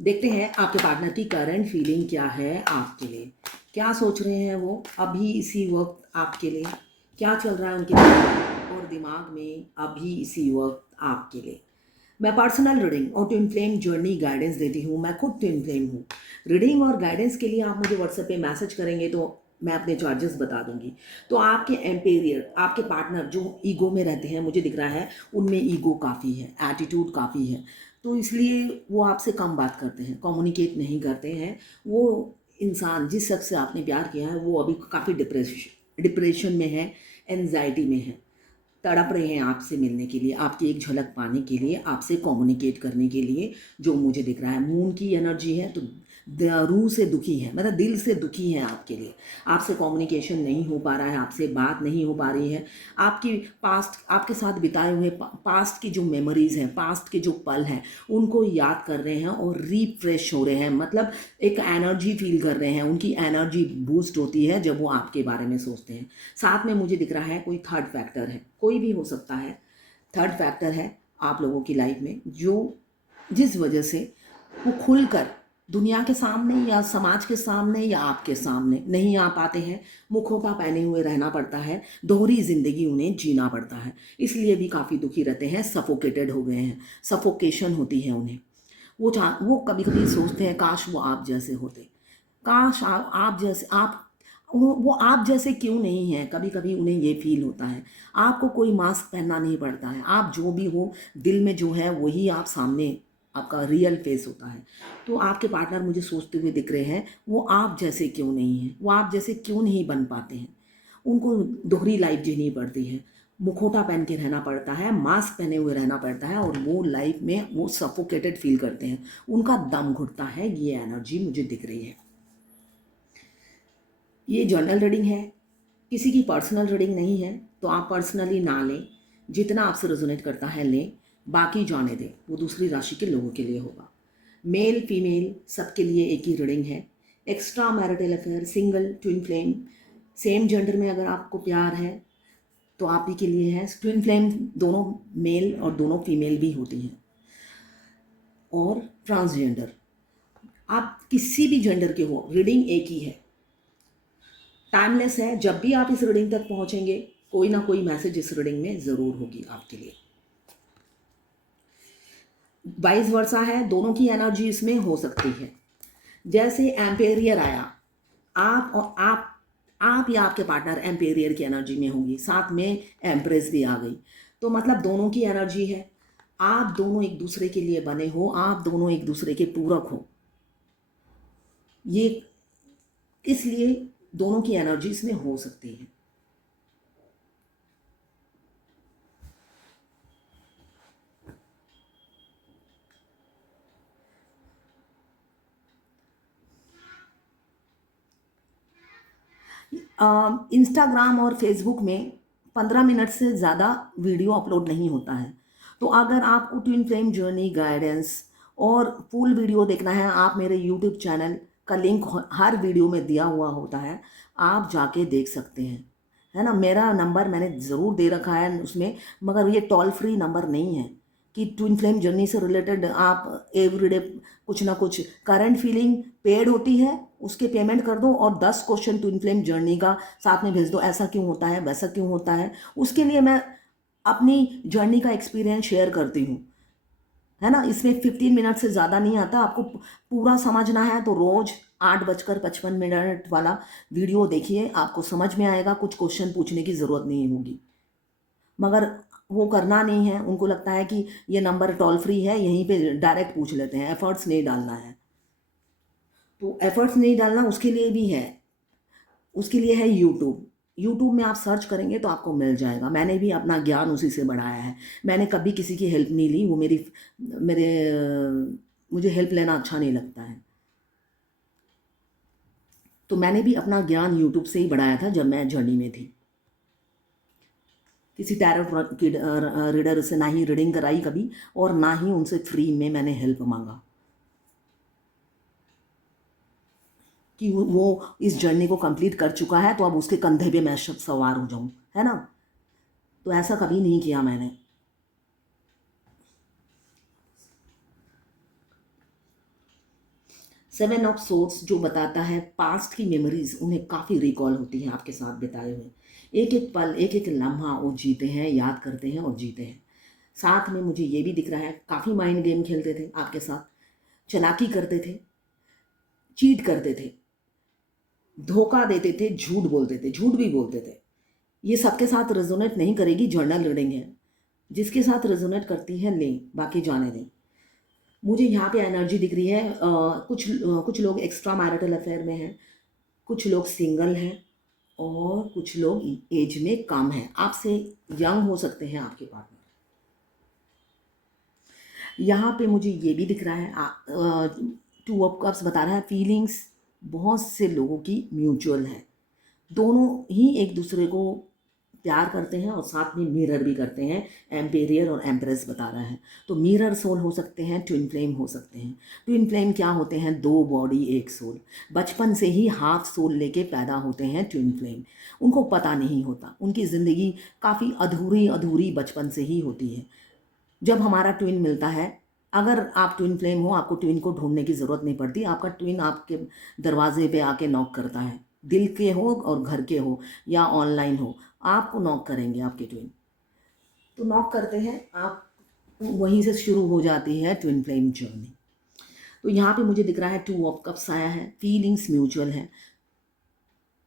देखते हैं आपके पार्टनर की करंट फीलिंग क्या है आपके लिए, क्या सोच रहे हैं वो अभी इसी वक्त आपके लिए, क्या चल रहा है उनके दिल और दिमाग में अभी इसी वक्त आपके लिए। मैं पर्सनल रीडिंग और ट्विन फ्लेम जर्नी गाइडेंस देती हूँ। मैं खुद ट्विन फ्लेम हूँ। रीडिंग और गाइडेंस के लिए आप मुझे व्हाट्सएप पे मैसेज करेंगे तो मैं अपने चार्जेस बता दूंगी। तो आपके एम्पेरियर, आपके पार्टनर जो ईगो में रहते हैं, मुझे दिख रहा है उनमें ईगो काफ़ी है, एटीट्यूड काफ़ी है, तो इसलिए वो आपसे कम बात करते हैं, कम्युनिकेट नहीं करते हैं। वो इंसान जिस शख्स से आपने प्यार किया है वो अभी काफ़ी डिप्रेशन में है, एनजाइटी में है, तड़प रहे हैं आपसे मिलने के लिए, आपकी एक झलक पाने के लिए, आपसे कम्युनिकेट करने के लिए। जो मुझे दिख रहा है मून की एनर्जी है, तो रूह से दुखी है, मतलब दिल से दुखी है आपके लिए। आपसे कम्युनिकेशन नहीं हो पा रहा है, आपसे बात नहीं हो पा रही है। आपकी पास्ट, आपके साथ बिताए हुए पास्ट की जो मेमोरीज हैं, पास्ट के जो पल हैं, उनको याद कर रहे हैं और रिफ्रेश हो रहे हैं, मतलब एक एनर्जी फील कर रहे हैं। उनकी एनर्जी बूस्ट होती है जब वो आपके बारे में सोचते हैं। साथ में मुझे दिख रहा है कोई थर्ड फैक्टर है, कोई भी हो सकता है। थर्ड फैक्टर है आप लोगों की लाइफ में, जो जिस वजह से वो खुलकर दुनिया के सामने या समाज के सामने या आपके सामने नहीं आ पाते हैं। मुखौटा पहने हुए रहना पड़ता है, दोहरी जिंदगी उन्हें जीना पड़ता है, इसलिए भी काफ़ी दुखी रहते हैं, सफोकेटेड हो गए हैं, सफोकेशन होती है उन्हें। वो कभी कभी सोचते हैं काश वो आप जैसे होते, काश आप जैसे आप वो आप जैसे क्यों नहीं हैं, कभी कभी उन्हें ये फील होता है। आपको कोई मास्क पहनना नहीं पड़ता है, आप जो भी हो दिल में जो है वही आप सामने, आपका रियल फेस होता है। तो आपके पार्टनर मुझे सोचते हुए दिख रहे हैं वो आप जैसे क्यों नहीं हैं, वो आप जैसे क्यों नहीं बन पाते हैं। उनको दोहरी लाइफ जीनी पड़ती है, मुखौटा पहन के रहना पड़ता है, मास्क पहने हुए रहना पड़ता है, और वो लाइफ में वो सफोकेटेड फील करते हैं, उनका दम घुटता है। ये एनर्जी मुझे दिख रही है। ये जर्नल रीडिंग है, किसी की पर्सनल रीडिंग नहीं है, तो आप पर्सनली ना लें, जितना आपसे रेजोनेट करता है लें, बाकी जाने दें, वो दूसरी राशि के लोगों के लिए होगा। मेल फीमेल सबके लिए एक ही रीडिंग है। Extra marital affair, single, twin flame, same gender में अगर आपको प्यार है तो आप ही के लिए है। ट्विन फ्लेम दोनों मेल और दोनों फीमेल भी होती हैं। और ट्रांसजेंडर, आप किसी भी जेंडर के हो, रीडिंग एक ही है, टाइमलेस है। जब भी आप इस रीडिंग तक पहुंचेंगे कोई ना कोई मैसेज इस रीडिंग में ज़रूर होगी आपके लिए। वाइस वर्सा है, दोनों की एनर्जी इसमें हो सकती है। जैसे एम्पेरियर आया, आप और आप या आपके पार्टनर एम्पेरियर की एनर्जी में होंगी, साथ में एम्प्रेस भी आ गई, तो मतलब दोनों की एनर्जी है। आप दोनों एक दूसरे के लिए बने हो, आप दोनों एक दूसरे के पूरक हो, ये इसलिए दोनों की एनर्जी इसमें हो सकती है। इंस्टाग्राम और फेसबुक में 15 मिनट से ज़्यादा वीडियो अपलोड नहीं होता है। तो अगर आपको ट्विन फ्लेम जर्नी गाइडेंस और फुल वीडियो देखना है, आप मेरे यूट्यूब चैनल का लिंक हर वीडियो में दिया हुआ होता है, आप जाके देख सकते हैं, है ना। मेरा नंबर मैंने ज़रूर दे रखा है उसमें, मगर ये टोल फ्री नंबर नहीं है कि ट्विन फ्लेम जर्नी से रिलेटेड आप एवरीडे कुछ ना कुछ करंट फीलिंग पेड होती है, उसके पेमेंट कर दो और 10 क्वेश्चन ट्विन फ्लेम जर्नी का साथ में भेज दो, ऐसा क्यों होता है, वैसा क्यों होता है। उसके लिए मैं अपनी जर्नी का एक्सपीरियंस शेयर करती हूँ, है ना। इसमें 15 मिनट से ज़्यादा नहीं आता। आपको पूरा समझना है तो रोज़ 8:55 वाला वीडियो देखिए, आपको समझ में आएगा, कुछ क्वेश्चन पूछने की ज़रूरत नहीं होगी। मगर वो करना नहीं है, उनको लगता है कि ये नंबर टोल फ्री है, यहीं पे डायरेक्ट पूछ लेते हैं, एफर्ट्स नहीं डालना है। तो एफर्ट्स नहीं डालना उसके लिए भी है, उसके लिए है यूट्यूब। यूट्यूब में आप सर्च करेंगे तो आपको मिल जाएगा। मैंने भी अपना ज्ञान उसी से बढ़ाया है, मैंने कभी किसी की हेल्प नहीं ली। वो मेरे मुझे हेल्प लेना अच्छा नहीं लगता है। तो मैंने भी अपना ज्ञान यूट्यूब से ही बढ़ाया था जब मैं जर्नी में थी। किसी टैरो रीडर से ना ही रीडिंग कराई कभी, और ना ही उनसे फ्री में मैंने हेल्प मांगा कि वो इस जर्नी को कंप्लीट कर चुका है तो अब उसके कंधे पे मैं सवार हो जाऊं, है ना। तो ऐसा कभी नहीं किया मैंने। 7 ऑफ सोर्ड्स जो बताता है पास्ट की मेमोरीज उन्हें काफ़ी रिकॉल होती हैं आपके साथ बिताए हुए। एक एक पल, एक एक लम्हा वो जीते हैं, याद करते हैं और जीते हैं। साथ में मुझे ये भी दिख रहा है काफ़ी माइंड गेम खेलते थे आपके साथ, चालाकी करते थे, चीट करते थे, धोखा देते थे, झूठ बोलते थे, झूठ भी बोलते थे। ये सबके साथ रेजोनेट नहीं करेगी, जर्नल रीडिंग है। जिसके साथ रेजोनेट करती है लें, बाकी जाने दें। मुझे यहाँ पे एनर्जी दिख रही है, कुछ लोग एक्स्ट्रा मैरिटल अफेयर में हैं, कुछ लोग सिंगल हैं और कुछ लोग एज में कम हैं। आपसे यंग हो सकते हैं आपके पार्टनर। यहाँ पे मुझे ये भी दिख रहा है 2 ऑफ कप्स बता रहा है फीलिंग्स बहुत से लोगों की म्यूचुअल है। दोनों ही एक दूसरे को प्यार करते हैं और साथ में मिरर भी करते हैं। एम्पेरियर और एम्प्रेस बता रहा है। तो मिरर सोल हो सकते हैं, ट्विन फ्लेम हो सकते हैं। ट्विन फ्लेम क्या होते हैं? 2 बॉडी 1 सोल। बचपन से ही हाफ सोल लेके पैदा होते हैं ट्विन फ्लेम। उनको पता नहीं होता, उनकी ज़िंदगी काफ़ी अधूरी अधूरी बचपन से ही होती है। जब हमारा ट्विन मिलता है, अगर आप ट्विन फ्लेम हो, आपको ट्विन को ढूंढने की ज़रूरत नहीं पड़ती। आपका ट्विन आपके दरवाजे पे आके नॉक करता है। दिल के हो और घर के हो या ऑनलाइन हो, आपको नॉक करेंगे आपके ट्विन। तो नॉक करते हैं आप, वहीं से शुरू हो जाती है ट्विन फ्लेम जर्नी। तो यहाँ पे मुझे दिख रहा है 2 ऑफ कप्स आया है। फीलिंग्स म्यूचुअल है।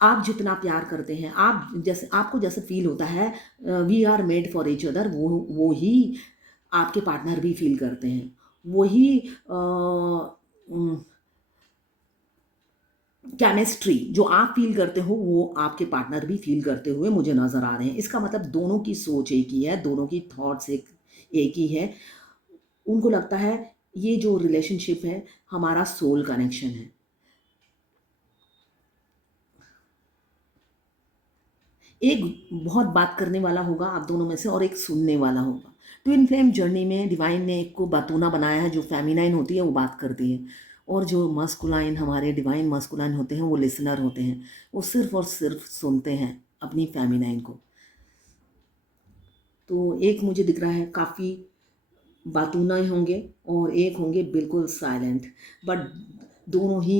आप जितना प्यार करते हैं, आप जैसे आपको जैसे फील होता है we are made for each other, वो ही आपके पार्टनर भी फील करते हैं। वही केमिस्ट्री जो आप फील करते हो वो आपके पार्टनर भी फील करते हुए मुझे नज़र आ रहे हैं। इसका मतलब दोनों की सोच एक ही है, दोनों की थॉट्स एक ही है। उनको लगता है ये जो रिलेशनशिप है हमारा सोल कनेक्शन है। एक बहुत बात करने वाला होगा आप दोनों में से और एक सुनने वाला होगा। ट्विन फ्लेम जर्नी में डिवाइन ने एक को बातूना बनाया है। जो फेमिनाइन होती है वो बात करती है और जो मस्कुलाइन, हमारे डिवाइन मस्कुलाइन होते हैं, वो लिसनर होते हैं। वो सिर्फ और सिर्फ सुनते हैं अपनी फेमिनाइन को। तो एक मुझे दिख रहा है काफ़ी बातूना होंगे और एक होंगे बिल्कुल साइलेंट, बट दोनों ही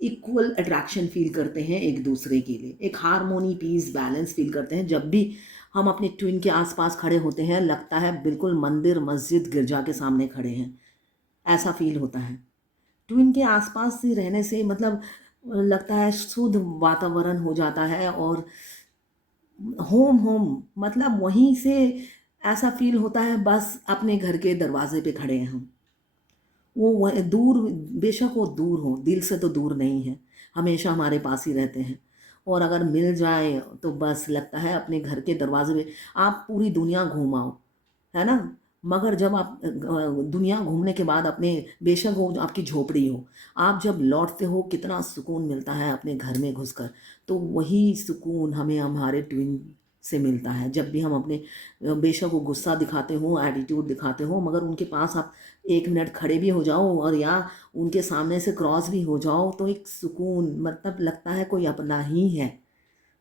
इक्वल अट्रैक्शन फील करते हैं एक दूसरे के लिए। एक हारमोनी, पीस, बैलेंस फील करते हैं। जब भी हम अपने ट्विन के आसपास खड़े होते हैं लगता है बिल्कुल मंदिर, मस्जिद, गिरजा के सामने खड़े हैं, ऐसा फील होता है। ट्विन के आसपास से रहने से मतलब लगता है शुद्ध वातावरण हो जाता है और होम होम मतलब वहीं से ऐसा फील होता है बस अपने घर के दरवाजे पे खड़े हैं हम। वो दूर, बेशक वो दूर हो, दिल से तो दूर नहीं है, हमेशा हमारे पास ही रहते हैं। और अगर मिल जाए तो बस लगता है अपने घर के दरवाजे पे आप पूरी दुनिया घूम आओ, है ना। मगर जब आप दुनिया घूमने के बाद अपने, बेशक वो आपकी झोपड़ी हो, आप जब लौटते हो कितना सुकून मिलता है अपने घर में घुसकर। तो वही सुकून हमें हमारे ट्विन से मिलता है। जब भी हम अपने, बेशक वो गुस्सा दिखाते हो, एटीट्यूड दिखाते हो, मगर उनके पास आप 1 मिनट खड़े भी हो जाओ और या उनके सामने से क्रॉस भी हो जाओ तो एक सुकून, मतलब लगता है कोई अपना ही है,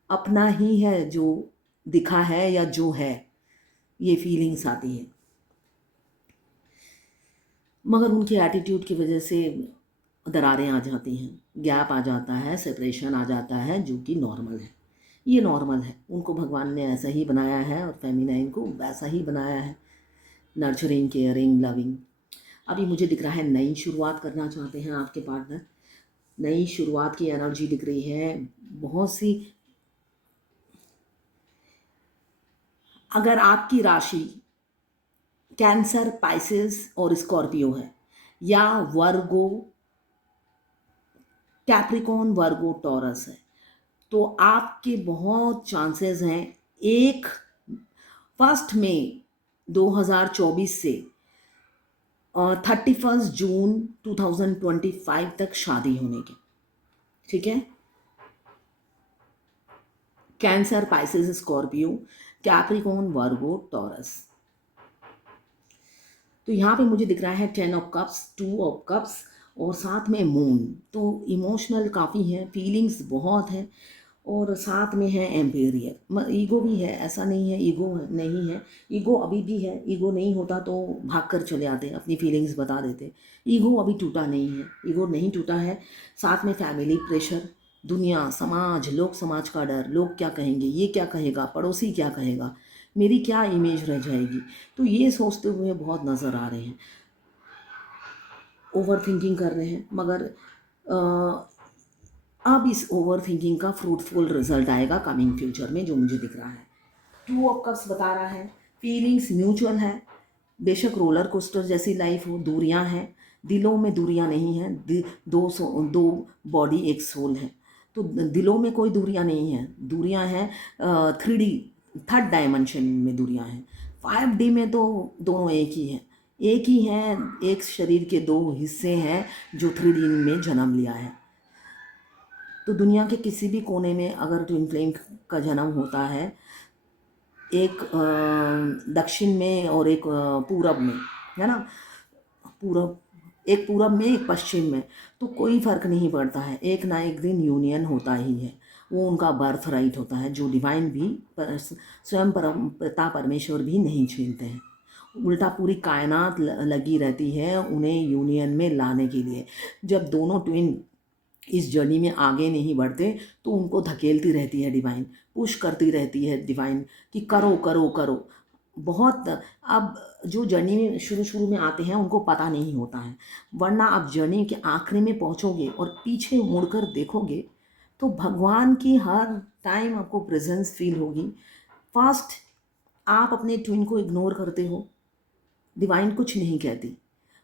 अपना ही है जो दिखा है या जो है, ये फीलिंग्स आती है। मगर उनके एटीट्यूड की वजह से दरारें आ जाती हैं, गैप आ जाता है, सेपरेशन आ जाता है, जो कि नॉर्मल है। ये नॉर्मल है, उनको भगवान ने ऐसा ही बनाया है और फेमिनाइन को वैसा ही बनाया है, नर्चरिंग, केयरिंग, लविंग। अभी मुझे दिख रहा है नई शुरुआत करना चाहते हैं आपके पार्टनर। नई शुरुआत की एनर्जी दिख रही है बहुत सी। अगर आपकी राशि कैंसर, पाइसेस और स्कॉर्पियो है या वर्गो, कैप्रिकॉन, वर्गो, टॉरस है, तो आपके बहुत चांसेस हैं 1 मई 2024 से और 31 जून 2025 तक शादी होने के। ठीक है, कैंसर, पाइसेस, स्कॉर्पियो, कैप्रिकॉन, वर्गो, टॉरस। तो यहाँ पे मुझे दिख रहा है 10 ऑफ कप्स, 2 ऑफ कप्स और साथ में मून। तो इमोशनल काफ़ी है, फीलिंग्स बहुत हैं और साथ में है एम्पेरियर। ईगो भी है, ऐसा नहीं है ईगो नहीं है, ईगो अभी भी है। ईगो नहीं होता तो भाग कर चले आते, अपनी फीलिंग्स बता देते। ईगो अभी टूटा नहीं है, ईगो नहीं टूटा है। साथ में फैमिली प्रेशर, दुनिया, समाज, लोग समाज का डर, लोग क्या कहेंगे, ये क्या कहेगा, पड़ोसी क्या कहेगा, मेरी क्या इमेज रह जाएगी। तो ये सोचते हुए बहुत नज़र आ रहे हैं, ओवर थिंकिंग कर रहे हैं। मगर अब इस ओवर थिंकिंग का फ्रूटफुल रिजल्ट आएगा कमिंग फ्यूचर में, जो मुझे दिख रहा है। टू ऑफ कप्स बता रहा है फीलिंग्स म्यूचुअल है। बेशक रोलर कोस्टर जैसी लाइफ हो, दूरियां हैं, दिलों में दूरियां नहीं हैं। दो बॉडी एक सोल है, तो दिलों में कोई दूरियां नहीं हैं। दूरियां हैं 3D, थर्ड डायमेंशन में दूरियां हैं। 5D में तो दोनों एक ही हैं, एक ही हैं। एक शरीर के दो हिस्से हैं जो 3D में जन्म लिया है। तो दुनिया के किसी भी कोने में अगर ट्विन फ्लेम का जन्म होता है, एक दक्षिण में और एक पूरब में, है ना, पूरब, एक पूरब में एक पश्चिम में, तो कोई फ़र्क नहीं पड़ता है, एक ना एक दिन यूनियन होता ही है। वो उनका बर्थ राइट होता है, जो डिवाइन भी स्वयं परम पिता परमेश्वर भी नहीं छीनते हैं। उल्टा पूरी कायनात लगी रहती है उन्हें यूनियन में लाने के लिए। जब दोनों ट्विन इस जर्नी में आगे नहीं बढ़ते तो उनको धकेलती रहती है डिवाइन, पुश करती रहती है डिवाइन कि करो करो करो। बहुत, अब जो जर्नी में शुरू शुरू में आते हैं उनको पता नहीं होता है, वरना आप जर्नी के आखिरी में पहुंचोगे और पीछे मुड़कर देखोगे तो भगवान की हर टाइम आपको प्रेजेंस फील होगी। फर्स्ट आप अपने ट्विन को इग्नोर करते हो, डिवाइन कुछ नहीं कहती,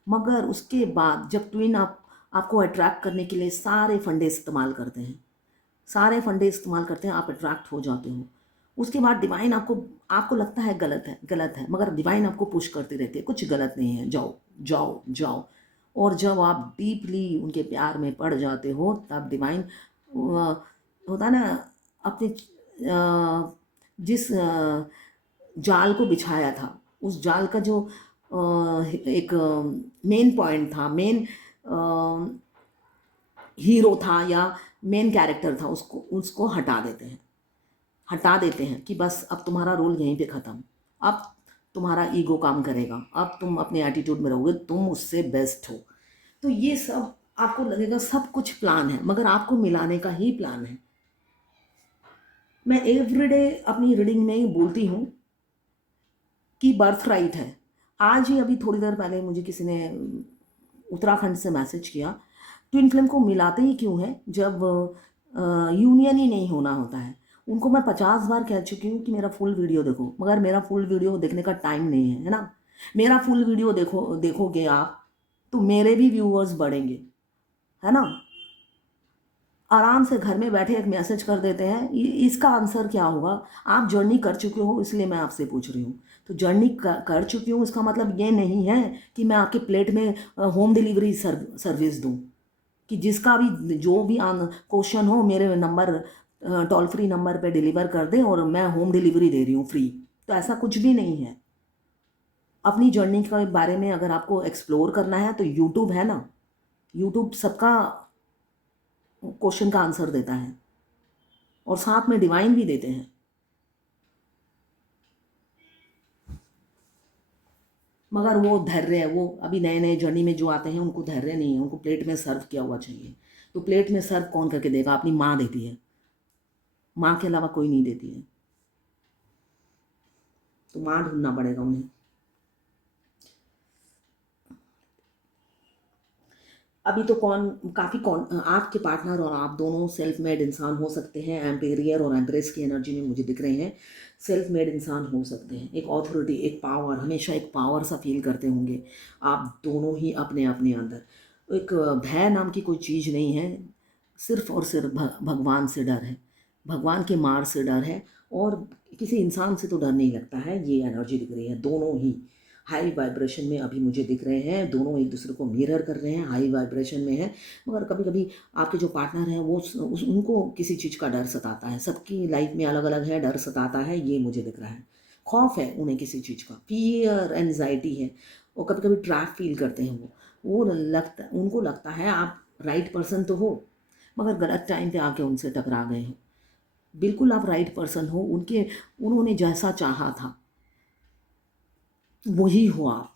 मगर उसके बाद जब ट्विन आपको अट्रैक्ट करने के लिए सारे फंडे इस्तेमाल करते हैं, सारे फंडे इस्तेमाल करते हैं, आप अट्रैक्ट हो जाते हो। उसके बाद डिवाइन आपको आपको लगता है गलत है गलत है, मगर डिवाइन आपको पुश करती रहती है, कुछ गलत नहीं है, जाओ जाओ जाओ। और जब आप डीपली उनके प्यार में पड़ जाते हो तब डिवाइन होता ना, अपने जिस जाल को बिछाया था, उस जाल का जो एक मेन पॉइंट था, मेन हीरो था या मेन कैरेक्टर था, उसको उसको हटा देते हैं कि बस अब तुम्हारा रोल यहीं पे ख़त्म। अब तुम्हारा ईगो काम करेगा, अब तुम अपने एटीट्यूड में रहोगे, तुम उससे बेस्ट हो। तो ये सब आपको लगेगा सब कुछ प्लान है, मगर आपको मिलाने का ही प्लान है। मैं एवरीडे अपनी रीडिंग में ही बोलती हूँ कि बर्थ राइट है। आज ही अभी थोड़ी देर पहले मुझे किसी ने उत्तराखंड से मैसेज किया, ट्विन फ्लेम को मिलाते ही क्यों है जब यूनियन ही नहीं होना होता है। उनको मैं 50 बार कह चुकी हूँ कि मेरा फुल वीडियो देखो, मगर मेरा फुल वीडियो देखने का टाइम नहीं है ना। मेरा फुल वीडियो देखोगे आप तो मेरे भी व्यूअर्स बढ़ेंगे, है ना। आराम से घर में बैठे एक मैसेज कर देते हैं, इसका आंसर क्या होगा। आप जर्नी कर चुके हो इसलिए मैं आपसे पूछ रही हूँ। तो जर्नी कर चुकी हूँ इसका मतलब ये नहीं है कि मैं आपके प्लेट में होम डिलीवरी सर्विस दूँ, कि जिसका भी जो भी क्वेश्चन हो मेरे नंबर, टोल फ्री नंबर पे डिलीवर कर दें और मैं होम डिलीवरी दे रही हूँ फ्री। तो ऐसा कुछ भी नहीं है। अपनी जर्नी के बारे में अगर आपको एक्सप्लोर करना है तो यूट्यूब है ना, यूट्यूब सबका क्वेश्चन का आंसर देता है और साथ में डिवाइन भी देते हैं। मगर वो धैर्य है, वो अभी नए नए जर्नी में जो आते हैं उनको धैर्य नहीं है, उनको प्लेट में सर्व किया हुआ चाहिए। तो प्लेट में सर्व कौन करके देगा, अपनी माँ देती है, माँ के अलावा कोई नहीं देती है। तो माँ ढूंढना पड़ेगा उन्हें। अभी तो कौन आपके पार्टनर और आप दोनों सेल्फ मेड इंसान हो सकते हैं। एम्पेरियर और एम्प्रेस की एनर्जी में मुझे दिख रहे हैं सेल्फ मेड इंसान हो सकते हैं। एक ऑथोरिटी, एक पावर, हमेशा एक पावर सा फील करते होंगे आप दोनों ही अपने अपने अंदर। एक भय नाम की कोई चीज़ नहीं है, सिर्फ और सिर्फ भगवान से डर है, भगवान के मार से डर है, और किसी इंसान से तो डर नहीं लगता है। ये एनर्जी दिख रही है, दोनों ही हाई वाइब्रेशन में अभी मुझे दिख रहे हैं, दोनों एक दूसरे को मिरर कर रहे हैं, हाई वाइब्रेशन में है। मगर कभी कभी आपके जो पार्टनर हैं वो उनको किसी चीज़ का डर सताता है। सबकी लाइफ में अलग अलग है, डर सताता है, ये मुझे दिख रहा है। खौफ है उन्हें किसी चीज़ का, फियर, एनजाइटी है, और कभी कभी ट्रैप फील करते हैं उनको लगता है आप राइट पर्सन तो हो, मगर गलत टाइम पे आके उनसे टकरा गए हो। बिल्कुल आप राइट पर्सन हो, उन्होंने जैसा चाहा था वही हो आप।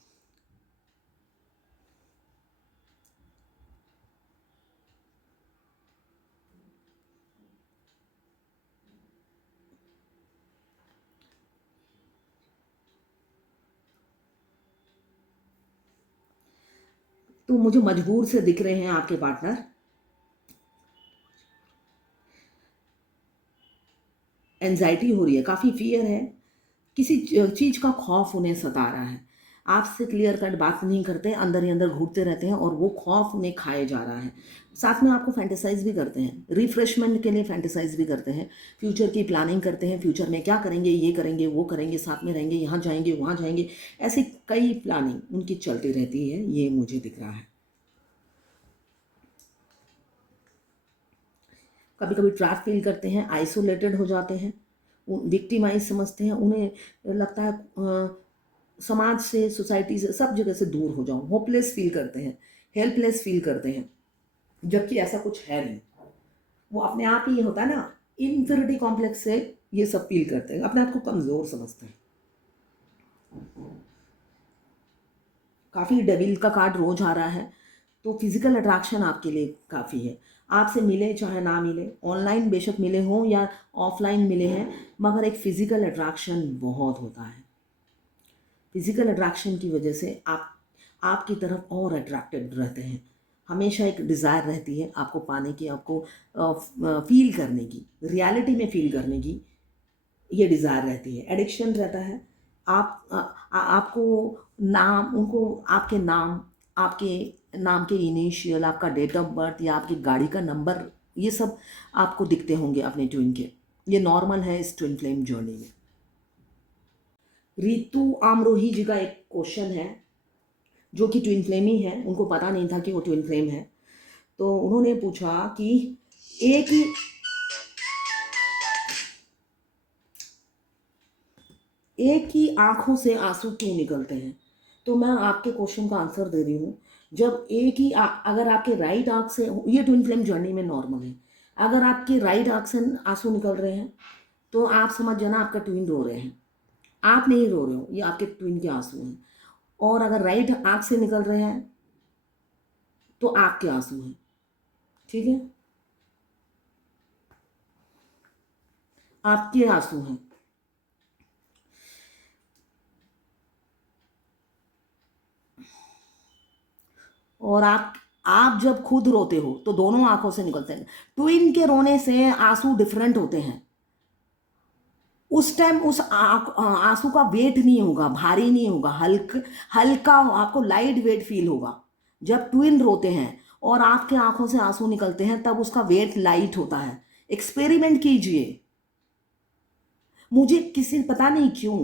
तो मुझे मजबूर से दिख रहे हैं आपके पार्टनर। एंजाइटी हो रही है, काफ़ी फियर है, किसी चीज़ का खौफ उन्हें सता रहा है। आपसे क्लियर कट बात नहीं करते, अंदर ही अंदर घूरते रहते हैं और वो खौफ उन्हें खाए जा रहा है। साथ में आपको फैंटेसाइज भी करते हैं, रिफ्रेशमेंट के लिए फैंटेसाइज भी करते हैं, फ्यूचर की प्लानिंग करते हैं, फ्यूचर में क्या करेंगे, ये करेंगे, वो करेंगे, साथ में रहेंगे, यहाँ जाएंगे, वहाँ जाएंगे, ऐसी कई प्लानिंग उनकी चलती रहती है, ये मुझे दिख रहा है। कभी कभी ट्रैप फील करते हैं, आइसोलेटेड हो जाते हैं, विक्टिमाइज समझते हैं, उन्हें लगता है समाज से, सोसाइटी से, सब जगह से दूर हो जाऊं, होपलेस फील करते हैं, हेल्पलेस फील करते हैं, जबकि ऐसा कुछ है नहीं। वो अपने आप ही, ये होता है ना, इन्फीरिटी कॉम्प्लेक्स से ये सब फील करते हैं, अपने आप को कमज़ोर समझते हैं। काफ़ी डेविल का कार्ड रोज आ रहा है, तो फिजिकल अट्रैक्शन आपके लिए काफ़ी है। आपसे मिले चाहे ना मिले, ऑनलाइन बेशक मिले हों या ऑफलाइन मिले हैं, मगर एक फिजिकल अट्रैक्शन बहुत होता है। फिजिकल अट्रैक्शन की वजह से आप आपकी तरफ और अट्रैक्टेड रहते हैं। हमेशा एक डिज़ायर रहती है आपको पाने की, आपको फील करने की, रियलिटी में फील करने की, ये डिज़ायर रहती है, एडिक्शन रहता है। आपको नाम, उनको आपके नाम, आपके नाम के इनिशियल, आपका डेट ऑफ बर्थ या आपकी गाड़ी का नंबर, ये सब आपको दिखते होंगे अपने ट्विन के। ये नॉर्मल है इस ट्विन फ्लेम जर्नी में। रितु आमरोही जी का एक क्वेश्चन है, जो कि ट्विन फ्लेम ही है, उनको पता नहीं था कि वो ट्विन फ्लेम है। तो उन्होंने पूछा कि एक ही आंखों से आंसू क्यों निकलते हैं। तो मैं आपके क्वेश्चन का आंसर दे रही हूँ। जब अगर आपके राइट आंख से, ये ट्विन फ्लेम जर्नी में नॉर्मल है, अगर आपके राइट आंख से आंसू निकल रहे हैं तो आप समझ जाना आपका ट्विन रो रहे हैं। आप नहीं रो रहे हो, ये आपके ट्विन के आंसू हैं। और अगर राइट आंख से निकल रहे हैं तो आपके आंसू हैं। ठीक है, आपके आंसू हैं। और आप जब खुद रोते हो तो दोनों आंखों से निकलते हैं। ट्विन के रोने से आंसू डिफरेंट होते हैं। उस टाइम उस आंसू का वेट नहीं होगा, भारी नहीं होगा, हल्का आपको लाइट वेट फील होगा। जब ट्विन रोते हैं और आपके आंखों से आंसू निकलते हैं तब उसका वेट लाइट होता है। एक्सपेरिमेंट कीजिए। मुझे किसी, पता नहीं क्यों,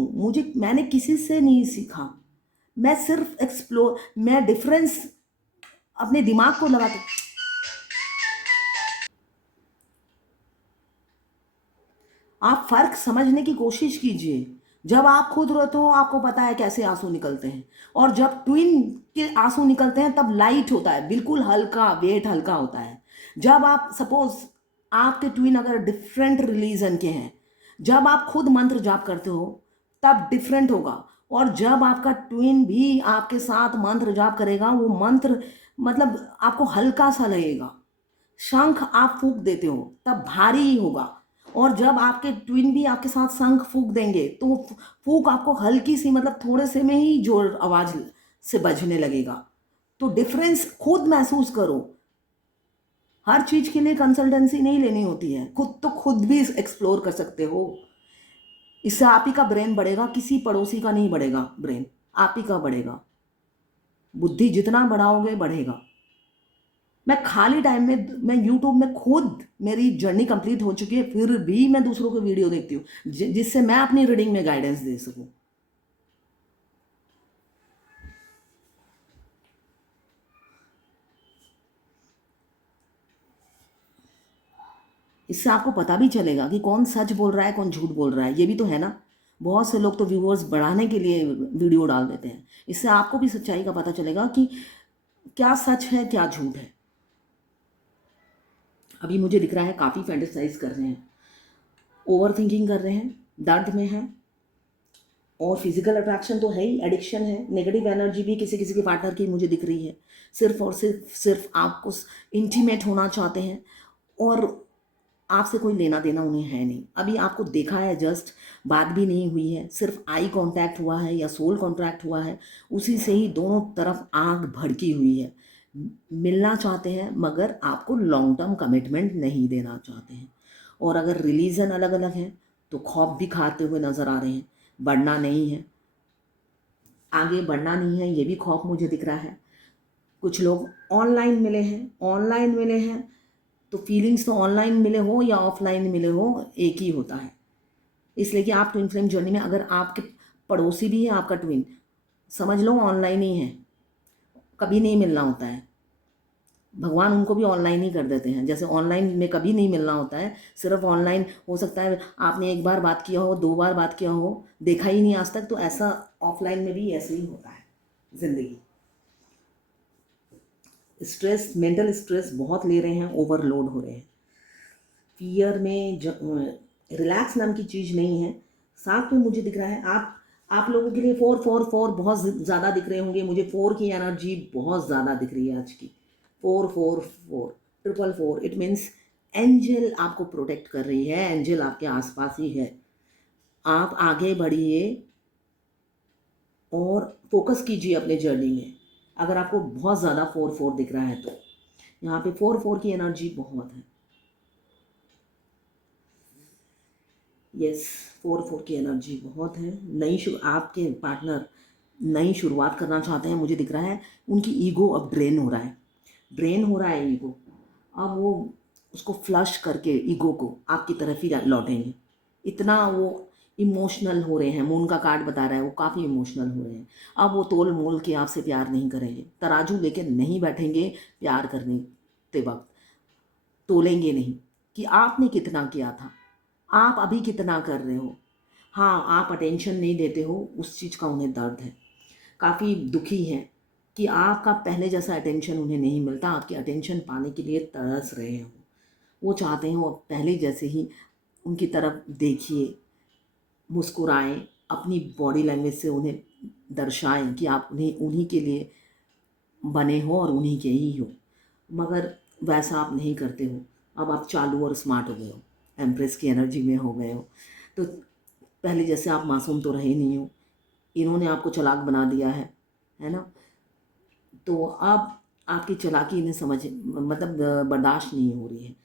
मैंने किसी से नहीं सीखा, मैं सिर्फ मैं डिफरेंस अपने दिमाग को लगा के, आप फर्क समझने की कोशिश कीजिए। जब आप खुद रोते हो आपको पता है कैसे आंसू निकलते हैं, और जब ट्विन के आंसू निकलते हैं तब लाइट होता है, बिल्कुल हल्का, वेट हल्का होता है। जब आप सपोज, आपके ट्विन अगर डिफरेंट रिलीजन के हैं, जब आप खुद मंत्र जाप करते हो तब डिफरेंट होगा। और जब आपका ट्विन भी आपके साथ मंत्र जाप करेगा, वो मंत्र मतलब आपको हल्का सा लगेगा। शंख आप फूंक देते हो तब भारी ही होगा। और जब आपके ट्विन भी आपके साथ शंख फूंक देंगे तो फूंक आपको हल्की सी, मतलब थोड़े से में ही जोर आवाज से बजने लगेगा। तो डिफरेंस खुद महसूस करो। हर चीज के लिए कंसल्टेंसी नहीं लेनी होती है, खुद भी एक्सप्लोर कर सकते हो। इससे आप ही का ब्रेन बढ़ेगा, किसी पड़ोसी का नहीं बढ़ेगा ब्रेन, आप ही का बढ़ेगा। बुद्धि जितना बढ़ाओगे बढ़ेगा। मैं खाली टाइम में, मैं यूट्यूब में खुद, मेरी जर्नी कंप्लीट हो चुकी है, फिर भी मैं दूसरों के वीडियो देखती हूँ जिससे मैं अपनी रीडिंग में गाइडेंस दे सकूँ। इससे आपको पता भी चलेगा कि कौन सच बोल रहा है, कौन झूठ बोल रहा है। ये भी तो है ना, बहुत से लोग तो व्यूअर्स बढ़ाने के लिए वीडियो डाल देते हैं। इससे आपको भी सच्चाई का पता चलेगा कि क्या सच है क्या झूठ है। अभी मुझे दिख रहा है काफ़ी फैंटेसाइज कर रहे हैं। ओवर थिंकिंग कर रहे हैं, दर्द में हैं, और फिजिकल अट्रैक्शन तो है ही, एडिक्शन है। नेगेटिव एनर्जी भी किसी किसी के पार्टनर की मुझे दिख रही है। सिर्फ और सिर्फ आपको इंटीमेट होना चाहते हैं, और आपसे कोई लेना देना उन्हें है नहीं। अभी आपको देखा है, जस्ट बात भी नहीं हुई है, सिर्फ आई कांटेक्ट हुआ है या सोल कांटेक्ट हुआ है, उसी से ही दोनों तरफ आग भड़की हुई है। मिलना चाहते हैं मगर आपको लॉन्ग टर्म कमिटमेंट नहीं देना चाहते हैं। और अगर रिलीजन अलग अलग है तो खौफ भी खाते हुए नजर आ रहे हैं। बढ़ना नहीं है, आगे बढ़ना नहीं है, ये भी खौफ मुझे दिख रहा है। कुछ लोग ऑनलाइन मिले हैं, तो फीलिंग्स तो ऑनलाइन मिले हो या ऑफलाइन मिले हो एक ही होता है। इसलिए कि आप ट्विन फ्लेम जर्नी में अगर आपके पड़ोसी भी है आपका ट्विन, समझ लो ऑनलाइन ही है, कभी नहीं मिलना होता है। भगवान उनको भी ऑनलाइन ही कर देते हैं। जैसे ऑनलाइन में कभी नहीं मिलना होता है, सिर्फ ऑनलाइन हो सकता है आपने एक बार बात किया हो, 2 बार बात किया हो, देखा ही नहीं आज तक, तो ऐसा ऑफलाइन में भी ऐसे ही होता है जिंदगी। स्ट्रेस, मेंटल स्ट्रेस बहुत ले रहे हैं, ओवरलोड हो रहे हैं। फियर में रिलैक्स नाम की चीज़ नहीं है। साथ में मुझे दिख रहा है आप लोगों के लिए 4 4 4 बहुत ज़्यादा दिख रहे होंगे। मुझे 4 की एनर्जी बहुत ज़्यादा दिख रही है आज की। 4 4 4 4 इट मीन्स एंजल आपको प्रोटेक्ट कर रही है, एंजल आपके आसपास ही है। आप आगे बढ़िए और फोकस कीजिए अपने जर्नी में। अगर आपको बहुत ज़्यादा 4 4 दिख रहा है तो यहाँ पे 4 4 की एनर्जी बहुत है। यस, 4 4 की एनर्जी बहुत है। आपके पार्टनर नई शुरुआत करना चाहते हैं, मुझे दिख रहा है। उनकी ईगो अब ड्रेन हो रहा है ईगो। अब वो उसको फ्लश करके ईगो को आपकी तरफ ही लौटेंगे। इतना वो इमोशनल हो रहे हैं। मून का कार्ड बता रहा है वो काफ़ी इमोशनल हो रहे हैं। अब वो तोल मोल के आपसे प्यार नहीं करेंगे, तराजू लेके नहीं बैठेंगे प्यार करने के वक्त। तोलेंगे नहीं कि आपने कितना किया था, आप अभी कितना कर रहे हो। हाँ, आप अटेंशन नहीं देते हो, उस चीज़ का उन्हें दर्द है। काफ़ी दुखी हैं कि आपका पहले जैसा अटेंशन उन्हें नहीं मिलता। आपकी अटेंशन पाने के लिए तरस रहे हैं वो चाहते हैं वो पहले जैसे ही उनकी तरफ देखिए, मुस्कुराएं, अपनी बॉडी लैंग्वेज से उन्हें दर्शाएं कि आप उन्हीं के लिए बने हो और उन्हीं के ही हो। मगर वैसा आप नहीं करते हो। अब आप चालू और स्मार्ट हो गए हो, एम्प्रेस की एनर्जी में हो गए हो। तो पहले जैसे आप मासूम तो रहे नहीं हो, इन्होंने आपको चालाक बना दिया है ना। तो अब आपकी चालाकी इन्हें बर्दाश्त नहीं हो रही है,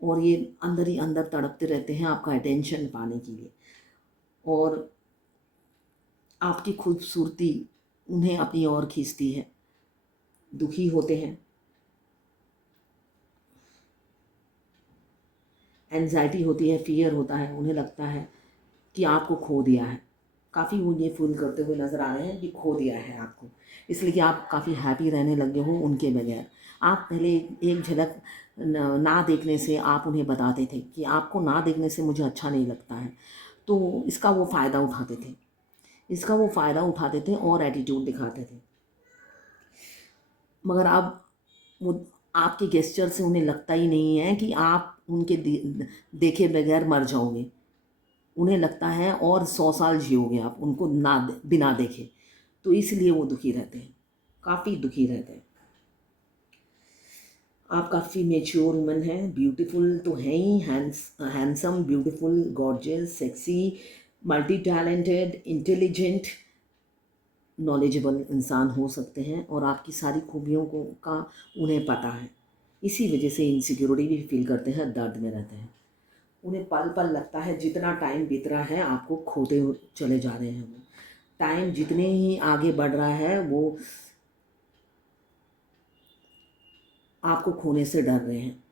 और ये अंदर ही अंदर तड़पते रहते हैं आपका अटेंशन पाने के लिए। और आपकी खूबसूरती उन्हें अपनी ओर खींचती है। दुखी होते हैं, एंजाइटी होती है, फियर होता है, उन्हें लगता है कि आपको खो दिया है। काफ़ी वो ये फील करते हुए नज़र आ रहे हैं कि खो दिया है आपको, इसलिए कि आप काफ़ी हैप्पी रहने लगे हो उनके बगैर। आप पहले एक झलक ना देखने से आप उन्हें बताते थे कि आपको ना देखने से मुझे अच्छा नहीं लगता है, तो इसका वो फ़ायदा उठाते थे और एटीट्यूड दिखाते थे। मगर अब वो आपके गेस्चर से उन्हें लगता ही नहीं है कि आप उनके देखे बगैर मर जाओगे। उन्हें लगता है और 100 साल जियोगे आप उनको बिना देखे। तो इसलिए वो दुखी रहते हैं, काफ़ी दुखी रहते हैं। आप काफ़ी मेच्योर वुमन हैं, ब्यूटीफुल तो हैं ही, handsome, beautiful, gorgeous, sexy, multi talented, intelligent, knowledgeable इंसान हो सकते हैं, और आपकी सारी खूबियों का उन्हें पता है। इसी वजह से इनसिक्योरिटी भी फील करते हैं, दर्द में रहते हैं। उन्हें पल पल लगता है जितना टाइम बीत रहा है आपको खोते चले जा रहे हैं। वो टाइम जितने ही आगे बढ़ रहा है वो आपको खोने से डर रहे हैं।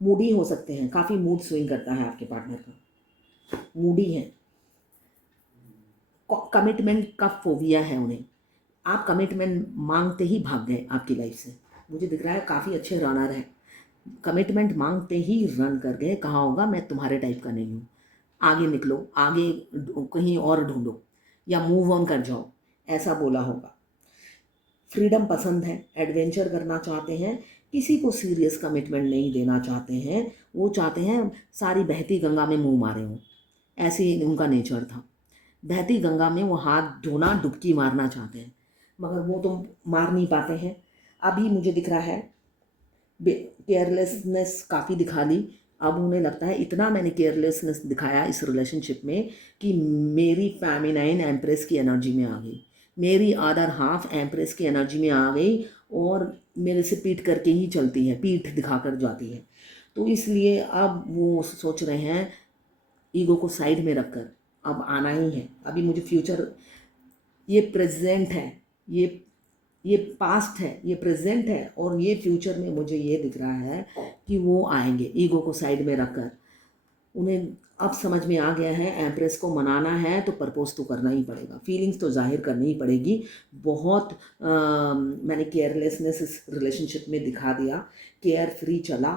मूडी हो सकते हैं, काफ़ी मूड स्विंग करता है आपके पार्टनर का, मूडी है। कमिटमेंट का फोबिया है उन्हें। आप कमिटमेंट मांगते ही भाग गए आपकी लाइफ से। मुझे दिख रहा है काफ़ी अच्छे रनर हैं, कमिटमेंट मांगते ही रन कर गए। कहा होगा मैं तुम्हारे टाइप का नहीं हूँ, आगे निकलो, आगे कहीं और ढूंढो या मूव ऑन कर जाओ, ऐसा बोला होगा। फ्रीडम पसंद है, एडवेंचर करना चाहते हैं, किसी को सीरियस कमिटमेंट नहीं देना चाहते हैं। वो चाहते हैं सारी बहती गंगा में मुंह मारे हों, ऐसे ही उनका नेचर था। बहती गंगा में वो हाथ धोना, डुबकी मारना चाहते हैं, मगर वो तो मार नहीं पाते हैं। अभी मुझे दिख रहा है केयरलेसनेस काफ़ी दिखा ली। अब उन्हें लगता है इतना मैंने केयरलेसनेस दिखाया इस रिलेशनशिप में कि मेरी फेमिनाइन एम्प्रेस की एनर्जी में आ गई, मेरी अदर हाफ एम्प्रेस की एनर्जी में आ गई और मेरे से पीट करके ही चलती है, पीठ दिखा कर जाती है। तो इसलिए अब वो सोच रहे हैं ईगो को साइड में रखकर अब आना ही है। अभी मुझे फ्यूचर, ये प्रेजेंट है, ये पास्ट है, ये प्रेजेंट है और ये फ्यूचर में मुझे ये दिख रहा है कि वो आएंगे ईगो को साइड में रखकर। उन्हें अब समझ में आ गया है एम्प्रेस को मनाना है तो प्रपोज तो करना ही पड़ेगा, फीलिंग्स तो जाहिर करनी ही पड़ेगी। बहुत मैंने केयरलेसनेस इस रिलेशनशिप में दिखा दिया, केयर फ्री चला,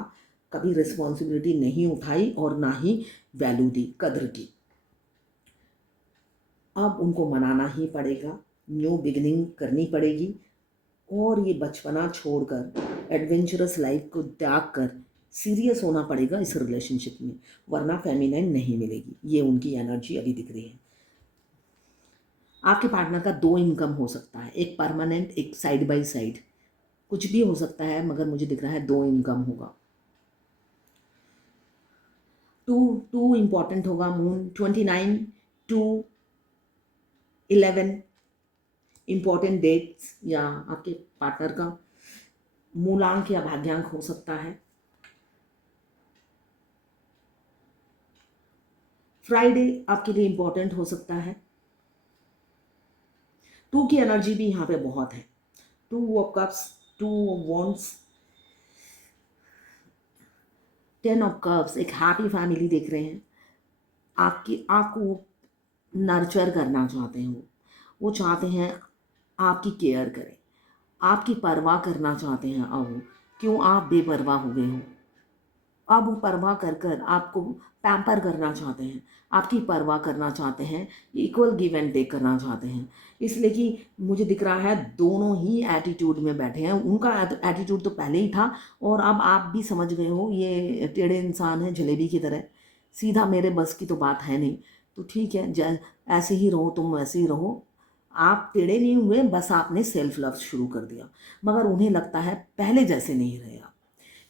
कभी रिस्पॉन्सिबिलिटी नहीं उठाई और ना ही वैल्यू दी, कद्र की। अब उनको मनाना ही पड़ेगा, न्यू बिगिनिंग करनी पड़ेगी और ये बचपना छोड़कर एडवेंचरस लाइफ को त्याग कर सीरियस होना पड़ेगा इस रिलेशनशिप में, वरना फेमिनाइन नहीं मिलेगी। ये उनकी एनर्जी अभी दिख रही है। आपके पार्टनर का दो इनकम हो सकता है, एक परमानेंट, एक साइड बाय साइड, कुछ भी हो सकता है, मगर मुझे दिख रहा है दो इनकम होगा। टू टू इम्पॉर्टेंट होगा। मून 29 टू 11 इम्पॉर्टेंट डेट्स या आपके पार्टनर का मूलांक या भाग्यांक हो सकता है। फ्राइडे आपके लिए इम्पॉर्टेंट हो सकता है। टू की एनर्जी भी यहाँ पे बहुत है। Two of cups, two of wands, 10 of cups, एक हैप्पी फैमिली देख रहे हैं। आपको नर्चर करना चाहते हैं, वो चाहते हैं आपकी केयर करें, आपकी परवाह करना चाहते हैं। अब क्यों आप बेपरवाह हो गए हो, अब वो परवाह कर कर आपको पैम्पर करना चाहते हैं, आपकी परवाह करना चाहते हैं, इक्वल गिव एंड टेक करना चाहते हैं। इसलिए कि मुझे दिख रहा है दोनों ही एटीट्यूड में बैठे हैं। उनका एटीट्यूड तो पहले ही था और अब आप भी समझ गए हो ये टेढ़े इंसान है, जलेबी की तरह, सीधा मेरे बस की तो बात है नहीं। तो ठीक है, ऐसे ही रहो, तुम वैसे ही रहो। आप टेढ़े नहीं हुए, बस आपने सेल्फ लव शुरू कर दिया, मगर उन्हें लगता है पहले जैसे नहीं रहे आप।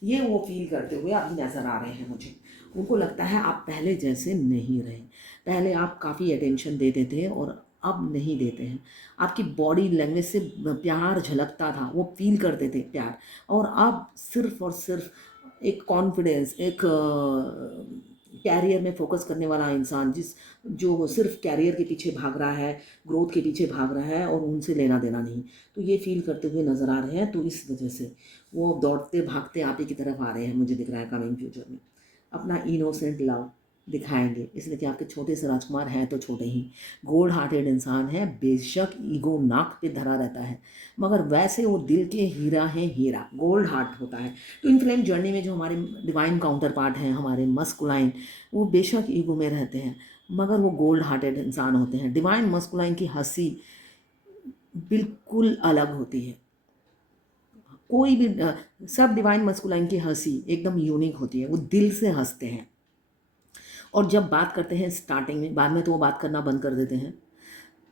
ये वो फील करते हुए अभी नज़र आ रहे हैं मुझे। उनको लगता है आप पहले जैसे नहीं रहे। पहले आप काफ़ी अटेंशन देते थे और अब नहीं देते हैं। आपकी बॉडी लैंग्वेज से प्यार झलकता था, वो फील करते थे प्यार, और अब सिर्फ और सिर्फ एक कॉन्फिडेंस, एक कैरियर में फोकस करने वाला इंसान, जो सिर्फ कैरियर के पीछे भाग रहा है, ग्रोथ के पीछे भाग रहा है और उनसे लेना देना नहीं, तो ये फील करते हुए नज़र आ रहे हैं। तो इस वजह से वो दौड़ते भागते आप ही की तरफ आ रहे हैं, मुझे दिख रहा है कमिंग फ्यूचर में। अपना इनोसेंट लव दिखाएंगे, इसलिए कि आपके छोटे से राजकुमार हैं तो छोटे ही, गोल्ड हार्टेड इंसान है, बेशक ईगो नाक पे धरा रहता है, मगर वैसे वो दिल के हीरा है, हीरा गोल्ड हार्ट होता है। तो इन फ्लेम जर्नी में जो हमारे डिवाइन काउंटर पार्ट हैं, हमारे मस्कुलाइन, वो बेशक ईगो में रहते हैं, मगर वो गोल्ड हार्टेड इंसान होते हैं। डिवाइन मस्कुलाइन की हंसी बिल्कुल अलग होती है। कोई भी सब डिवाइन मस्कुलाइन की हंसी एकदम यूनिक होती है, वो दिल से हंसते हैं। और जब बात करते हैं स्टार्टिंग में, बाद में तो वो बात करना बंद कर देते हैं।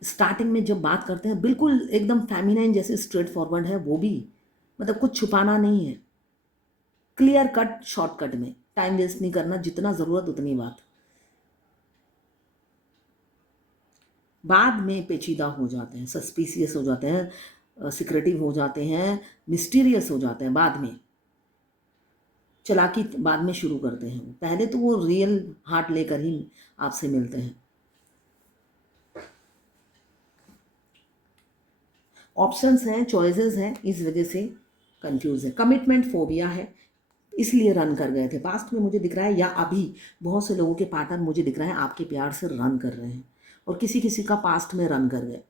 स्टार्टिंग में जब बात करते हैं बिल्कुल एकदम फेमिनाइन जैसे स्ट्रेट फॉरवर्ड है वो भी, मतलब कुछ छुपाना नहीं है, क्लियर कट शॉर्टकट में, टाइम वेस्ट नहीं करना, जितना ज़रूरत उतनी बात। बाद में पेचीदा हो जाते हैं, सस्पिशियस हो जाते हैं, सिक्रेटिव हो जाते हैं, मिस्टीरियस हो जाते हैं, बाद में चालाकी बाद में शुरू करते हैं। पहले तो वो रियल हार्ट लेकर ही आपसे मिलते हैं। ऑप्शंस हैं, चॉइसेस हैं, इस वजह से कंफ्यूज है। कमिटमेंट फोबिया है, इसलिए रन कर गए थे पास्ट में, मुझे दिख रहा है, या अभी बहुत से लोगों के पार्टनर मुझे दिख रहा है आपके प्यार से रन कर रहे हैं और किसी किसी का पास्ट में रन कर गए।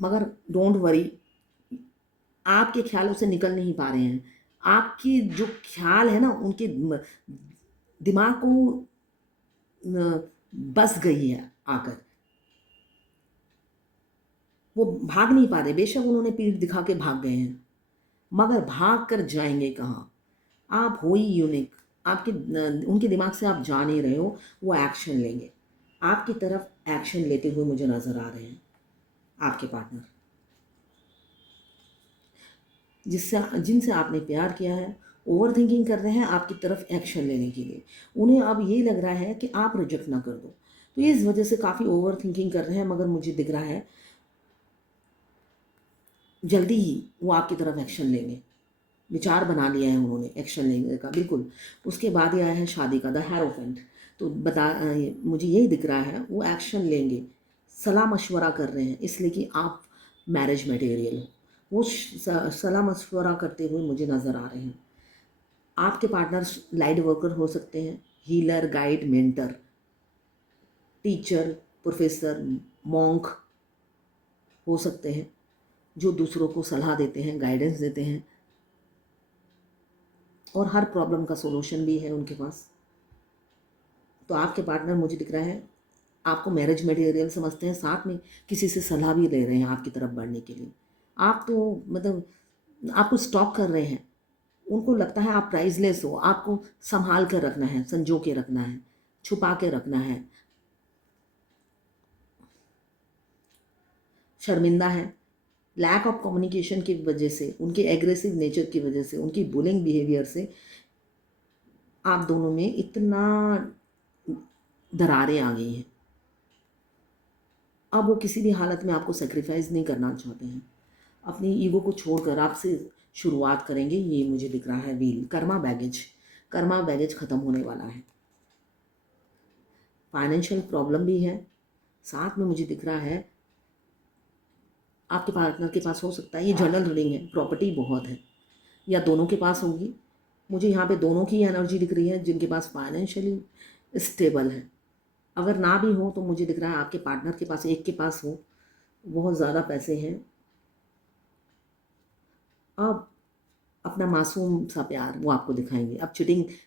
मगर डोंट वरी, आपके ख्यालों से निकल नहीं पा रहे हैं। आपकी जो ख्याल है ना, उनके दिमाग को बस गई है आकर, वो भाग नहीं पा रहे। बेशक उन्होंने पीठ दिखा के भाग गए हैं, मगर भाग कर जाएंगे कहाँ? आप हो ही यूनिक। आपके उनके दिमाग से आप जा नहीं रहे हो, वो एक्शन लेंगे। आपकी तरफ एक्शन लेते हुए मुझे नज़र आ रहे हैं आपके पार्टनर, जिससे जिनसे आपने प्यार किया है। ओवर थिंकिंग कर रहे हैं आपकी तरफ एक्शन लेने के लिए। उन्हें अब ये लग रहा है कि आप रिजेक्ट ना कर दो, तो इस वजह से काफ़ी ओवर थिंकिंग कर रहे हैं। मगर मुझे दिख रहा है जल्दी ही वो आपकी तरफ एक्शन लेंगे। विचार बना लिया है उन्होंने एक्शन लेने का, बिल्कुल। उसके बाद ये आया है शादी का, द हेरोफेंट। तो मुझे यही दिख रहा है वो एक्शन लेंगे। सलाह मशवरा कर रहे हैं इसलिए कि आप मैरिज मटेरियल हो। वो सलाह मशवरा करते हुए मुझे नज़र आ रहे हैं। आपके पार्टनर लाइट वर्कर हो सकते हैं, healer, guide, mentor, teacher, professor, monk हो सकते हैं, जो दूसरों को सलाह देते हैं, गाइडेंस देते हैं, और हर प्रॉब्लम का सॉल्यूशन भी है उनके पास। तो आपके पार्टनर मुझे दिख रहा है आपको मैरिज मटेरियल समझते हैं, साथ में किसी से सलाह भी ले रहे हैं आपकी तरफ बढ़ने के लिए। आप तो मतलब आपको स्टॉक कर रहे हैं। उनको लगता है आप प्राइसलेस हो, आपको संभाल कर रखना है, संजो के रखना है, छुपा के रखना है। शर्मिंदा है, लैक ऑफ कम्युनिकेशन की वजह से, उनके एग्रेसिव नेचर की वजह से, उनकी बुलिंग बिहेवियर से आप दोनों में इतना दरारें आ गई हैं। अब वो किसी भी हालत में आपको सेक्रीफाइस नहीं करना चाहते हैं। अपनी ईगो को छोड़कर आपसे शुरुआत करेंगे, ये मुझे दिख रहा है व्हील। कर्मा बैगेज ख़त्म होने वाला है। फाइनेंशियल प्रॉब्लम भी है, साथ में मुझे दिख रहा है आपके पार्टनर के पास हो सकता है, ये जनरल रीडिंग है, प्रॉपर्टी बहुत है या दोनों के पास होगी। मुझे यहाँ पे दोनों की एनर्जी दिख रही है जिनके पास फाइनेंशियली स्टेबल है। अगर ना भी हो तो मुझे दिख रहा है आपके पार्टनर के पास, एक के पास हो, बहुत ज़्यादा पैसे हैं। अब अपना मासूम सा प्यार वो आपको दिखाएंगे। अब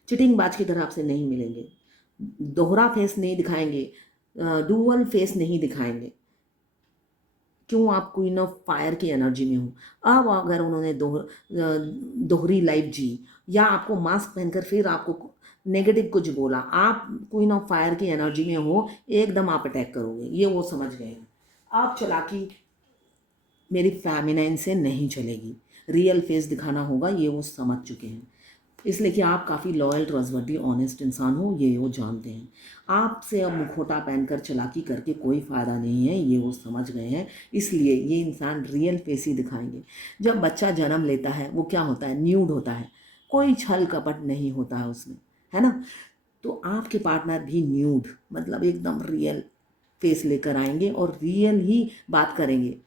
चिटिंग बाज की तरह आपसे नहीं मिलेंगे, दोहरा फेस नहीं दिखाएंगे, डुअल फेस नहीं दिखाएंगे। क्यों? आप क्वीन ऑफ फायर की एनर्जी में हो। अब अगर उन्होंने दोहरी लाइफ जी या आपको मास्क पहनकर फिर आपको नेगेटिव कुछ बोला, आप क्वीन ऑफ फायर की एनर्जी में हो, एकदम आप अटैक करोगे, ये वो समझ गए हैं। आप चालाकी मेरी फेमिनाइन से नहीं चलेगी, रियल फेस दिखाना होगा, ये वो समझ चुके हैं। इसलिए कि आप काफ़ी लॉयल, ट्रस्टवर्दी, ऑनेस्ट इंसान हो, ये वो जानते हैं। आपसे अब मुखौटा पहनकर चालाकी करके कोई फ़ायदा नहीं है, ये वो समझ गए हैं। इसलिए ये इंसान रियल फेस ही दिखाएंगे। जब बच्चा जन्म लेता है वो क्या होता है? न्यूड होता है, कोई छल कपट नहीं होता है उसमें, है ना? तो आपके पार्टनर भी न्यूड मतलब एकदम रियल फेस लेकर आएंगे और रियल ही बात करेंगे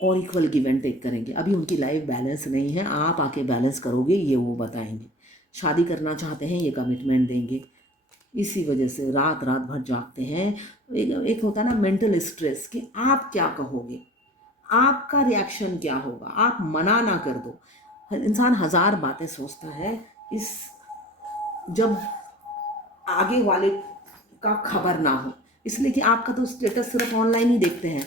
और इक्वल गिव एंड टेक करेंगे। अभी उनकी लाइफ बैलेंस नहीं है, आप आके बैलेंस करोगे, ये वो बताएंगे। शादी करना चाहते हैं, ये कमिटमेंट देंगे। इसी वजह से रात रात भर जागते हैं। एक होता है ना मेंटल स्ट्रेस कि आप क्या कहोगे, आपका रिएक्शन क्या होगा, आप मना ना कर दो। इंसान हज़ार बातें सोचता है इस जब आगे वाले का खबर ना हो। इसलिए कि आपका तो स्टेटस सिर्फ ऑनलाइन ही देखते हैं,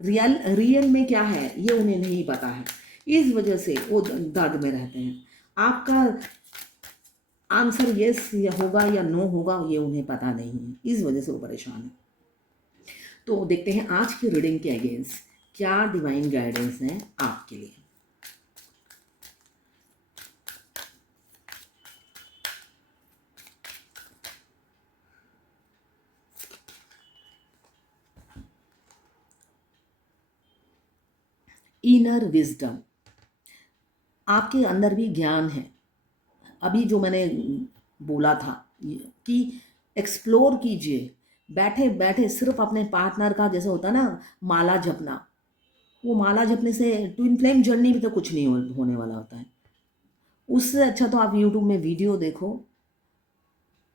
रियल में क्या है ये उन्हें नहीं पता है। इस वजह से वो दर्द में रहते हैं। आपका आंसर यस या होगा या नो होगा ये उन्हें पता नहीं है, इस वजह से वो परेशान है। तो देखते हैं आज की रीडिंग के अगेंस्ट क्या डिवाइन गाइडेंस है आपके लिए। इनर विजडम, आपके अंदर भी ज्ञान है। अभी जो मैंने बोला था कि एक्सप्लोर कीजिए, बैठे बैठे सिर्फ अपने पार्टनर का, जैसे होता है ना माला जपना, वो माला जपने से ट्विन फ्लेम जर्नी भी तो कुछ नहीं होने वाला होता है। उससे अच्छा तो आप यूट्यूब में वीडियो देखो,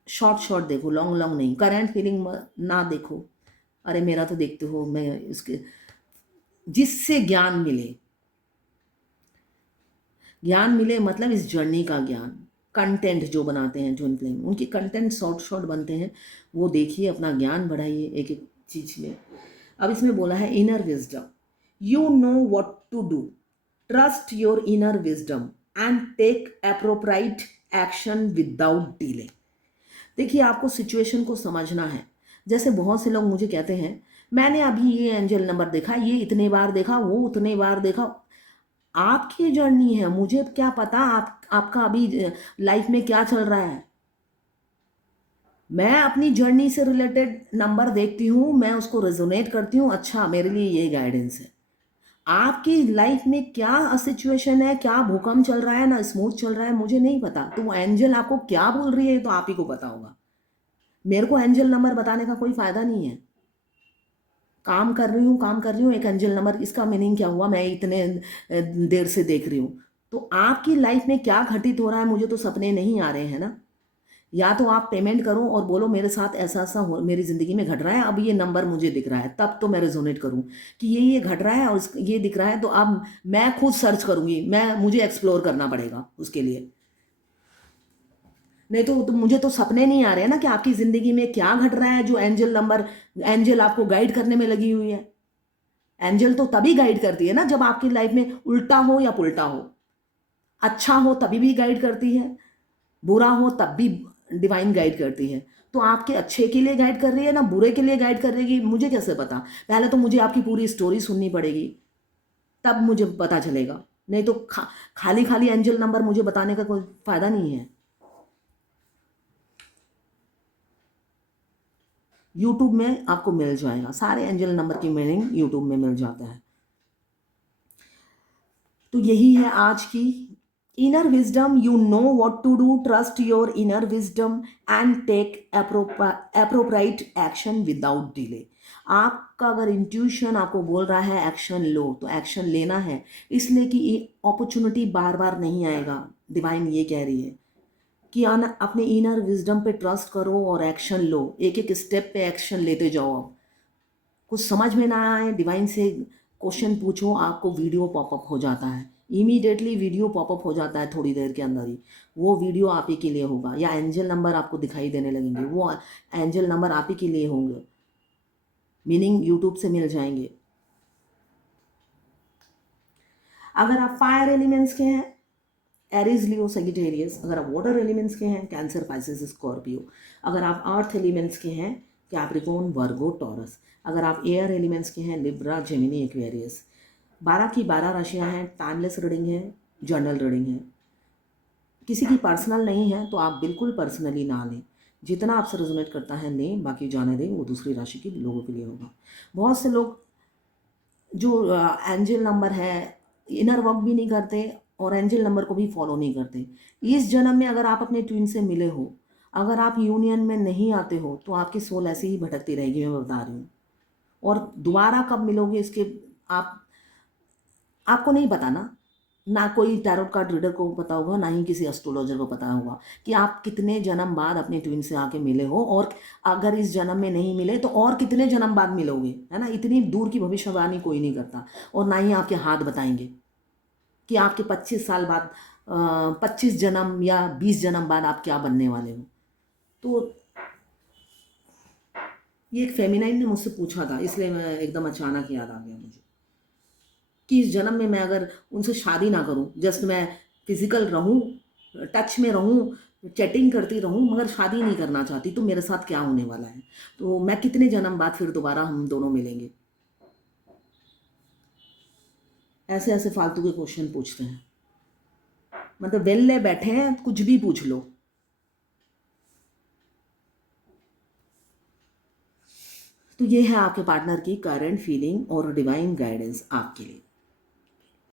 शॉर्ट शॉर्ट देखो, लॉन्ग लॉन्ग नहीं। करंट फीलिंग ना देखो, अरे मेरा तो देखते हो, मैं इसके जिससे ज्ञान मिले मतलब इस जर्नी का ज्ञान। कंटेंट जो बनाते हैं ट्विन फ्लेम, उनके कंटेंट शॉर्ट शॉर्ट बनते हैं, वो देखिए, अपना ज्ञान बढ़ाइए एक एक चीज़ में। अब इसमें बोला है inner wisdom, you know what to do, trust your inner wisdom and take appropriate action without delay. देखिए, आपको सिचुएशन को समझना है। जैसे बहुत से लोग मुझे कहते हैं, मैंने अभी ये एंजल नंबर देखा, ये इतने बार देखा, वो उतने बार देखा। आपकी जर्नी है, मुझे क्या पता आपका अभी लाइफ में क्या चल रहा है। मैं अपनी जर्नी से रिलेटेड नंबर देखती हूँ, मैं उसको रेजोनेट करती हूँ, अच्छा मेरे लिए ये गाइडेंस है। आपकी लाइफ में क्या सिचुएशन है, क्या भूकंप चल रहा है ना स्मूथ चल रहा है, मुझे नहीं पता। तो वो एंजल आपको क्या बोल रही है ये तो आप ही को पता होगा। मेरे को एंजल नंबर बताने का कोई फायदा नहीं है। काम कर रही हूँ, काम कर रही हूँ, एक एंजल नंबर, इसका मीनिंग क्या हुआ, मैं इतने देर से देख रही हूँ। तो आपकी लाइफ में क्या घटित हो रहा है, मुझे तो सपने नहीं आ रहे हैं ना। या तो आप पेमेंट करो और बोलो मेरे साथ ऐसा ऐसा हो, मेरी ज़िंदगी में घट रहा है, अब ये नंबर मुझे दिख रहा है, तब तो मैं रेजोनेट करूँ कि ये घट रहा है और ये दिख रहा है। तो अब मैं खुद सर्च करूँगी, मुझे एक्सप्लोर करना पड़ेगा उसके लिए। नहीं तो मुझे तो सपने नहीं आ रहे हैं ना कि आपकी ज़िंदगी में क्या घट रहा है जो एंजल आपको गाइड करने में लगी हुई है। एंजल तो तभी गाइड करती है ना जब आपकी लाइफ में उल्टा हो या पुल्टा हो। अच्छा हो तभी भी गाइड करती है, बुरा हो तब भी डिवाइन गाइड करती है। तो आपके अच्छे के लिए गाइड कर रही है ना बुरे के लिए गाइड कर रही है, मुझे कैसे पता। पहले तो मुझे आपकी पूरी स्टोरी सुननी पड़ेगी, तब मुझे पता चलेगा। नहीं तो खाली खाली एंजल नंबर मुझे बताने का कोई फायदा नहीं है। यूट्यूब में आपको मिल जाएगा, सारे एंजल नंबर की मीनिंग यूट्यूब में मिल जाता है। तो यही है आज की inner wisdom. You know what to do, trust your inner wisdom and take appropriate action without delay. आपका अगर इंट्यूशन आपको बोल रहा है एक्शन लो, तो एक्शन लेना है, इसलिए कि ये अपॉर्चुनिटी बार बार नहीं आएगा। डिवाइन ये कह रही है कि अपने इनर विजडम पे ट्रस्ट करो और एक्शन लो, एक एक स्टेप पे एक्शन लेते जाओ। आप कुछ समझ में ना आए, डिवाइन से क्वेश्चन पूछो, आपको वीडियो पॉपअप हो जाता है, इमीडिएटली वीडियो पॉपअप हो जाता है थोड़ी देर के अंदर ही। वो वीडियो आप ही के लिए होगा, या एंजल नंबर आपको दिखाई देने लगेंगे, वो एंजल नंबर आप ही के लिए होंगे, मीनिंग यूट्यूब से मिल जाएंगे। अगर आप फायर एलिमेंट्स के हैं, एरीज लियो सेजिटेरियस। अगर आप वाटर एलिमेंट्स के हैं, कैंसर पाइसेस स्कॉर्पियो। अगर आप अर्थ एलिमेंट्स के हैं, कैप्रिकॉर्न वर्गो टॉरस। अगर आप एयर एलिमेंट्स के हैं, लिब्रा जेमिनी एक्वेरियस। 12 की 12 राशियां हैं, टाइमलेस रीडिंग है, जर्नल रीडिंग है, किसी की पर्सनल नहीं है, तो आप बिल्कुल पर्सनली ना लें। जितना आपसे रेजोनेट करता है लें, बाकी जाने दें, वो दूसरी राशि के लोगों के लिए होगा। बहुत से लोग जो एंजल नंबर है इनर वर्क भी नहीं करते और एंजल नंबर को भी फॉलो नहीं करते। इस जन्म में अगर आप अपने ट्विन से मिले हो, अगर आप यूनियन में नहीं आते हो, तो आपकी सोल ऐसे ही भटकती रहेगी, मैं बता रही हूँ। और दोबारा कब मिलोगे इसके आप आपको नहीं पता ना कोई टैरोट कार्ड रीडर को पता होगा, ना ही किसी एस्ट्रोलॉजर को पता होगा कि आप कितने जन्म बाद अपने ट्विन से आके मिले हो, और अगर इस जन्म में नहीं मिले तो और कितने जन्म बाद मिलोगे, है ना। इतनी दूर की भविष्यवाणी कोई नहीं करता, और ना ही आपके हाथ बताएंगे कि आपके 25 साल बाद 25 जन्म या 20 जन्म बाद आप क्या बनने वाले हो। तो ये एक फेमिनाइन ने मुझसे पूछा था, इसलिए मैं एकदम अचानक याद आ गया मुझे कि इस जन्म में मैं अगर उनसे शादी ना करूं, जस्ट मैं फिजिकल रहूं, टच में रहूं, चैटिंग करती रहूं, मगर शादी नहीं करना चाहती, तो मेरे साथ क्या होने वाला है। तो मैं कितने जन्म बाद फिर दोबारा हम दोनों मिलेंगे। ऐसे ऐसे फालतू के क्वेश्चन पूछते हैं, मतलब वेल्ले बैठे हैं, कुछ भी पूछ लो। तो ये है आपके पार्टनर की करंट फीलिंग और डिवाइन गाइडेंस आपके लिए।